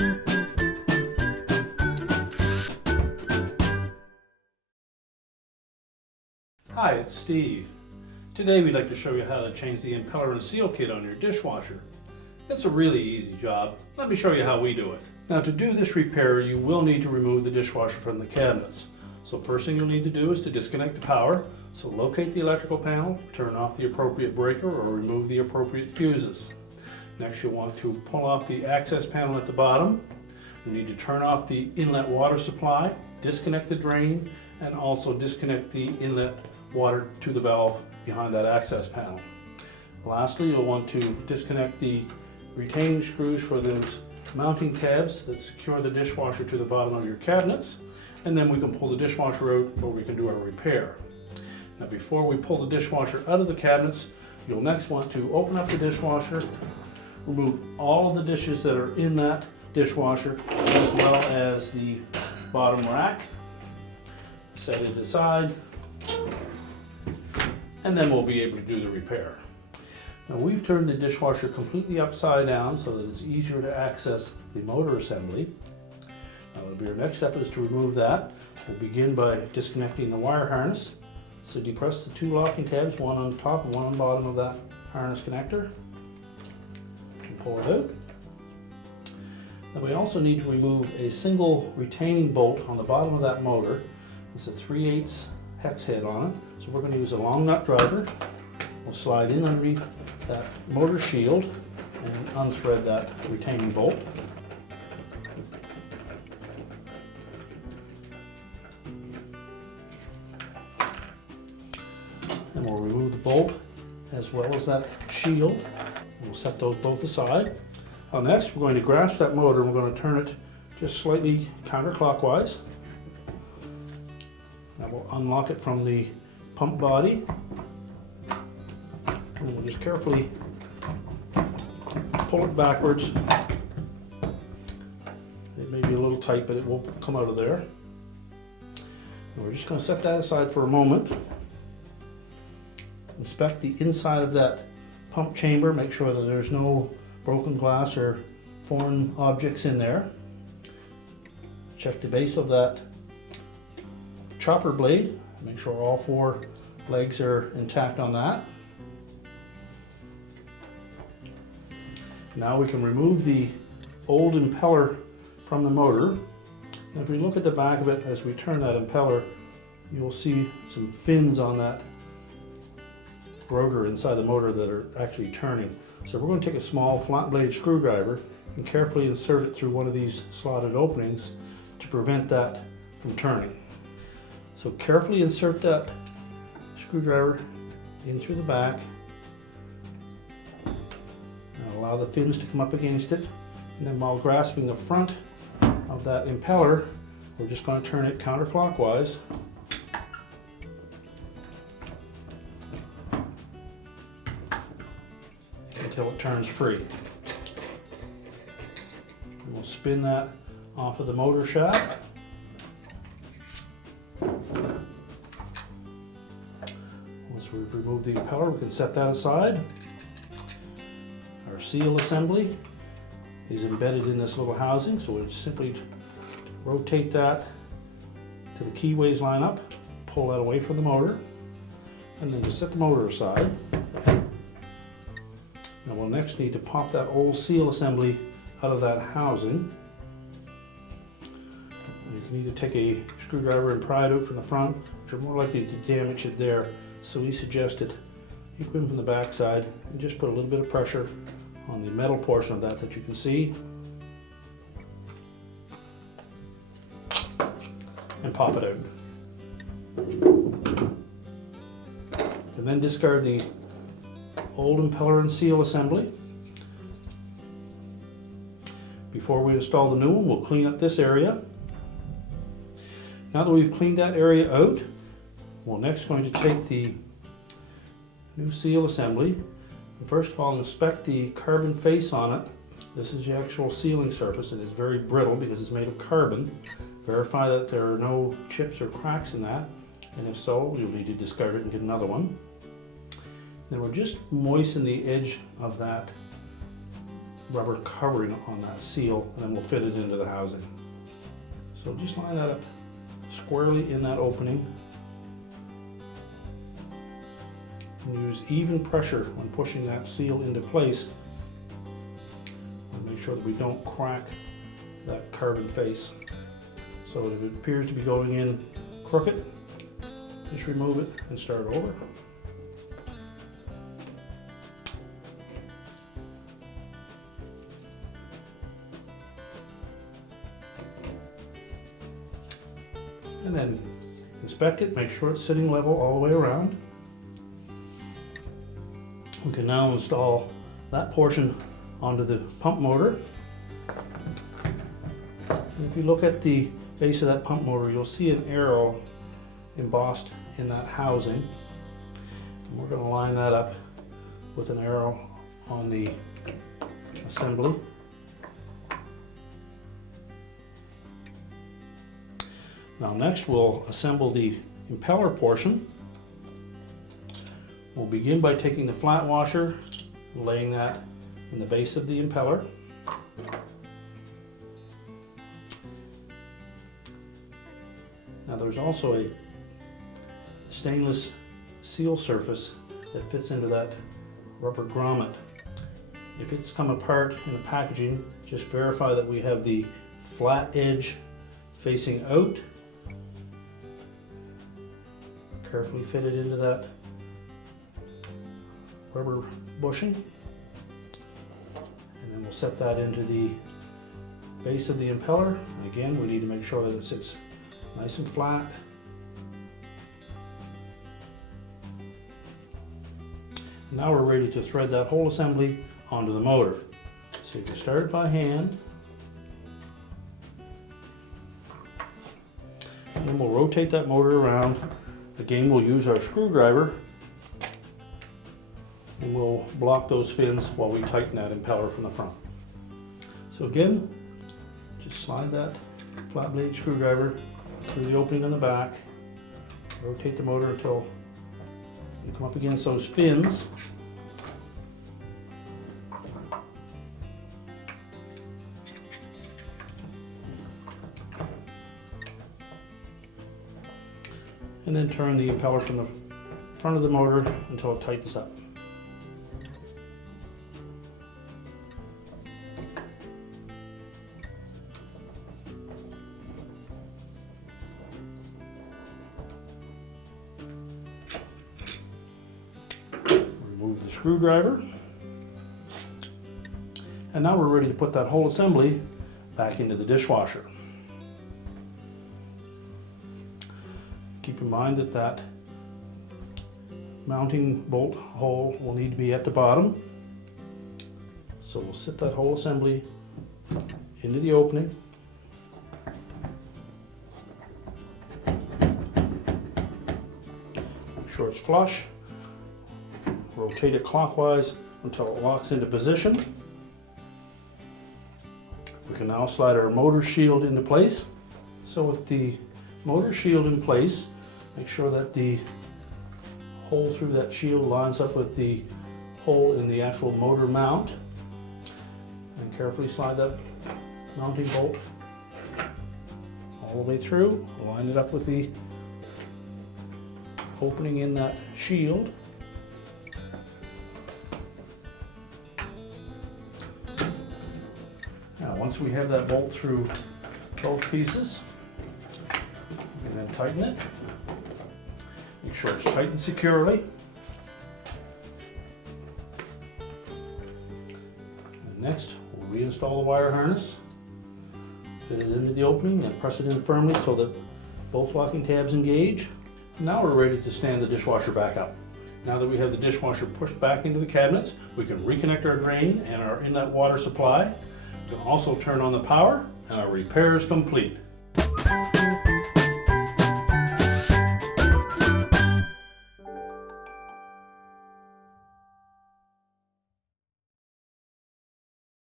Hi, it's Steve. Today we'd like to show you how to change the impeller and seal kit on your dishwasher. It's a really easy job. Let me show you how we do it. Now, to do this repair, you will need to remove the dishwasher from the cabinets. So first thing you'll need to do is to disconnect the power. So locate the electrical panel, turn off the appropriate breaker or remove the appropriate fuses. Next, you'll want to pull off the access panel at the bottom. You need to turn off the inlet water supply, disconnect the drain, and also disconnect the inlet water to the valve behind that access panel. Lastly, you'll want to disconnect the retaining screws for those mounting tabs that secure the dishwasher to the bottom of your cabinets, and then we can pull the dishwasher out or we can do our repair. Now, before we pull the dishwasher out of the cabinets, you'll next want to open up the dishwasher, remove all of the dishes that are in that dishwasher, as well as the bottom rack. Set it aside, and then we'll be able to do the repair. Now, we've turned the dishwasher completely upside down so that it's easier to access the motor assembly. Now, it'll be our next step is to remove that. We'll begin by disconnecting the wire harness. So depress the two locking tabs, one on top and one on the bottom of that harness connector, and pull it out. Then we also need to remove a single retaining bolt on the bottom of that motor. It's a 3/8 hex head on it. So we're going to use a long nut driver. We'll slide in underneath that motor shield and unthread that retaining bolt. And we'll remove the bolt as well as that shield. We'll set those both aside. Now next, we're going to grasp that motor and we're going to turn it just slightly counterclockwise. Now we'll unlock it from the pump body. And we'll just carefully pull it backwards. It may be a little tight, but it will come out of there. And we're just going to set that aside for a moment. Inspect the inside of that pump chamber, make sure that there's no broken glass or foreign objects in there. Check the base of that chopper blade, make sure all four legs are intact on that. Now we can remove the old impeller from the motor. And if we look at the back of it as we turn that impeller, you'll see some fins on that rotor inside the motor that are actually turning. So we're going to take a small flat blade screwdriver and carefully insert it through one of these slotted openings to prevent that from turning. So carefully insert that screwdriver in through the back. Now allow the fins to come up against it. And then while grasping the front of that impeller, we're just going to turn it counterclockwise. Until it turns free. And we'll spin that off of the motor shaft. Once we've removed the impeller, we can set that aside. Our seal assembly is embedded in this little housing, so we'll simply rotate that to the keyways line up, pull that away from the motor, and then just set the motor aside. Now we'll next need to pop that old seal assembly out of that housing. You can either take a screwdriver and pry it out from the front, which are more likely to damage it there. So we suggested you come in from the back side and just put a little bit of pressure on the metal portion of that you can see. And pop it out. And then discard the old impeller and seal assembly. Before we install the new one, we'll clean up this area. Now that we've cleaned that area out, we're next going to take the new seal assembly and first of all inspect the carbon face on it. This is the actual sealing surface and it's very brittle because it's made of carbon. Verify that there are no chips or cracks in that, and if so, you'll need to discard it and get another one. Then we'll just moisten the edge of that rubber covering on that seal, and then we'll fit it into the housing. So just line that up squarely in that opening. And use even pressure when pushing that seal into place. And make sure that we don't crack that carbon face. So if it appears to be going in crooked, just remove it and start over. And then inspect it, make sure it's sitting level all the way around. We can now install that portion onto the pump motor. And if you look at the base of that pump motor, you'll see an arrow embossed in that housing. And we're going to line that up with an arrow on the assembly. Now next we'll assemble the impeller portion. We'll begin by taking the flat washer and laying that in the base of the impeller. Now there's also a stainless seal surface that fits into that rubber grommet. If it's come apart in the packaging, just verify that we have the flat edge facing out. Carefully fit it into that rubber bushing, and then we'll set that into the base of the impeller. Again, we need to make sure that it sits nice and flat. Now we're ready to thread that whole assembly onto the motor. So you can start it by hand, and then we'll rotate that motor around. Again, we'll use our screwdriver and we'll block those fins while we tighten that impeller from the front. So again, just slide that flat blade screwdriver through the opening in the back, rotate the motor until you come up against those fins. And then turn the impeller from the front of the motor until it tightens up. Remove the screwdriver. And now we're ready to put that whole assembly back into the dishwasher. Keep in mind that that mounting bolt hole will need to be at the bottom. So we'll sit that whole assembly into the opening. Make sure it's flush. Rotate it clockwise until it locks into position. We can now slide our motor shield into place. So with the motor shield in place, make sure that the hole through that shield lines up with the hole in the actual motor mount, and carefully slide that mounting bolt all the way through. Line it up with the opening in that shield. Now once we have that bolt through both pieces, and then tighten it. Make sure it's tightened securely. And next, we'll reinstall the wire harness. Fit it into the opening and press it in firmly so that both locking tabs engage. Now we're ready to stand the dishwasher back up. Now that we have the dishwasher pushed back into the cabinets, we can reconnect our drain and our inlet water supply. We can also turn on the power, and our repair is complete.